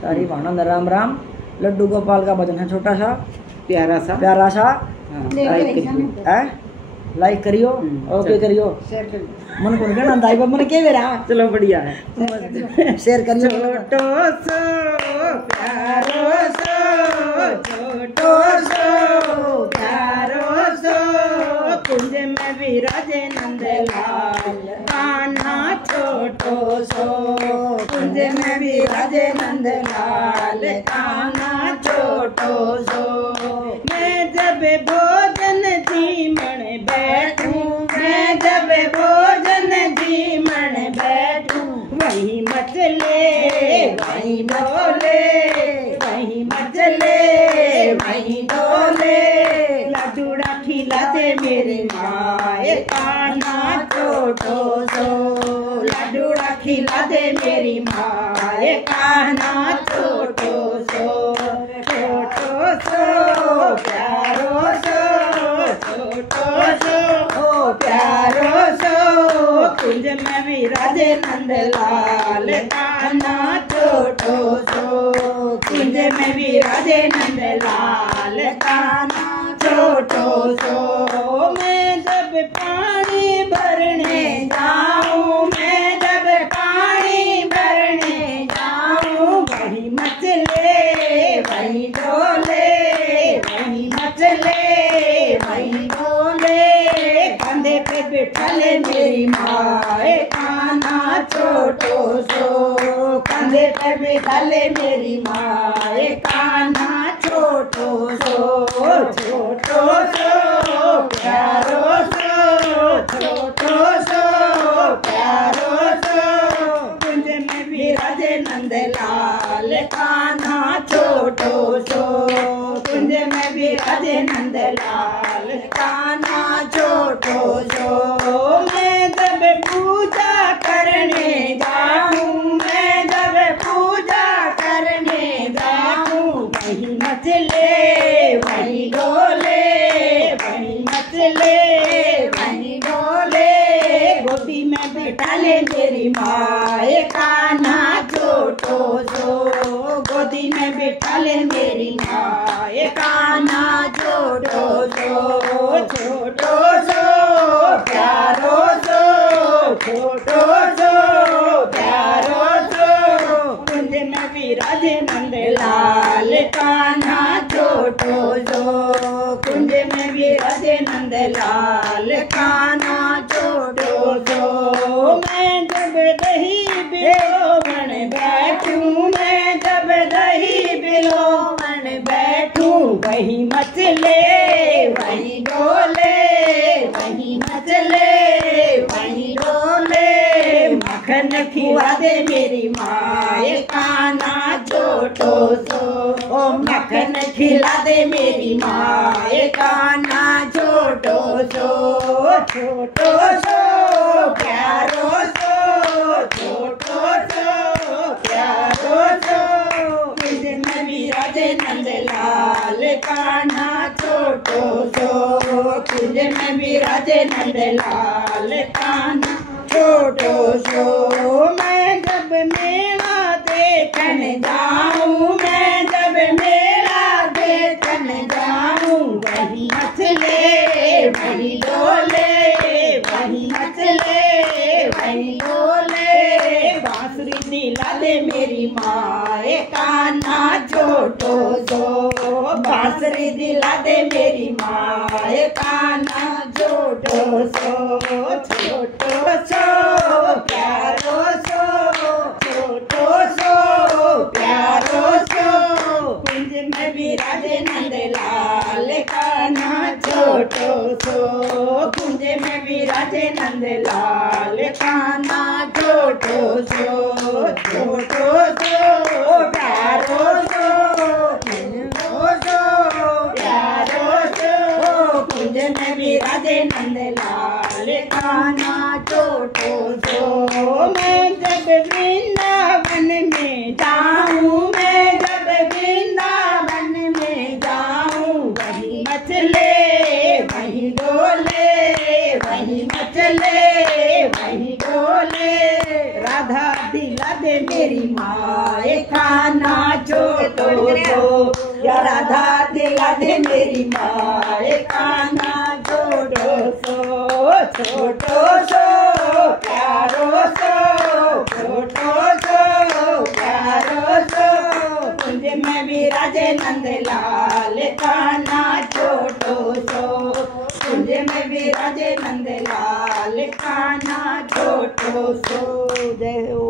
सारी भानंद राम राम। लड्डू गोपाल का भजन है छोटा सा प्यारा सा। लाइक करियो, ओके करियो, मन को कहना दाई बाबा ने के बेरा। चलो बढ़िया है, शेयर करियो। छोटो सो प्यारो सो, छोटो सो प्यारो सो, कुंज में विराजे नंदलाल कान्हा छोटो सो, कुंज में विराजे नंदलाल कान्हा छोटो सो। मैं जब भोजन जीमण बैठूं, मैं जब भोजन जीमण बैठूं, वहीं मचले वहीं डोले, वहीं मचले वहीं डोले। लड्डूड़ा खिलाते मेरे माए कान्हा छोटो सो, लड्डूड़ा खिलाते मेरी माए कान्हा छोटो सो, छोटो सो प्यारो सो, छोटो सो प्यारो सो, कुंज में विराजे नंदलाल कान्हा छोटो सो, कुंज में विराजे नंदलाल कान्हा छोटो सो। मैं जब पानी भरने जाऊं, मैं जब पानी भरने जाऊं, वहीं मचले वहीं डोले, वहीं मचले वहीं डोले। कंधे पे बिठाले मेरी माए कान्हा छोटो सो, कंधे पे बिठाले मेरी माए कान्हा छोटो सो, छोटो सो प्यारो सो, छोटो सो प्यारो सो, कुंज में विराजे नंदलाल कान्हा छोटो सो, कुंज में विराजे नंदलाल कान्हा छोटो सो। मैं जब पूजा करने जाऊं, मैं जब पूजा करने जाऊं, वहीं मचले वहीं डोले, वहीं मचले वहीं डोले। गोदी में बिठा ले मेरी माए कान्हा छोटो सो, गोदी में बिठा ले मेरी माए कान्हा छोटो सो, छोटो सो प्यारो सो, छोटो सो प्यारो सो, कुंज में विराजे नंदलाल कान्हा छोटो सो, कुंज में विराजे नंदलाल कान्हा छोटो सो। मैं जब दही बिलोवन बैठूं, मैं जब दही बिलोवन बैठूं, वहीं मचले वहीं डोले, वहीं मचले वहीं डोले। मक्खन खिला दे मेरी माए कान्हा छोटो सो, ओ मक्खन खिला दे मेरी माए कान्हा छोटो सो, छोटो सो प्यारो सो, छोटो सो प्यारो सो, कुंज में विराजे नंदलाल कान्हा छोटो सो, कुंज में विराजे नंदलाल कान्हा छोटो सो। मैं जब मेला देखन जाऊं, मैं जब मेला देखन जाऊं, वहीं मचले वहीं डोले, वहीं मचले वहीं डोले। बांसुरी दिला दे मेरी माए कान्हा छोटो सो, बांसुरी दिला दे मेरी माए कान्हा छोटो सो, छोटो सो प्यारो सो, छोटो सो प्यारो सो, कुंज में विराजे नंदलाल कान्हा छोटो सो, कुंज में विराजे नंदलाल कान्हा छोटो सो, छोटो सो प्यारो सो, प्यारो सो, कुंज में विराजे नंदलाल कान्हा छोटो सो। मैं जब वृंदावन में जाऊं, मैं जब वृंदावन में जाऊं, वहीं मचले वहीं डोले, वहीं मचले वहीं डोले। राधा दी कान्हा छोटो सो, या राधा दिला दे मेरी माए कान्हा छोटो सो, छोटो सो प्यारो सो, छोटो सो प्यारो सो, कुंज में विराजे नंदलाल कान्हा छोटो सो, कुंज में विराजे नंदलाल कान्हा छोटो सो। जय हो।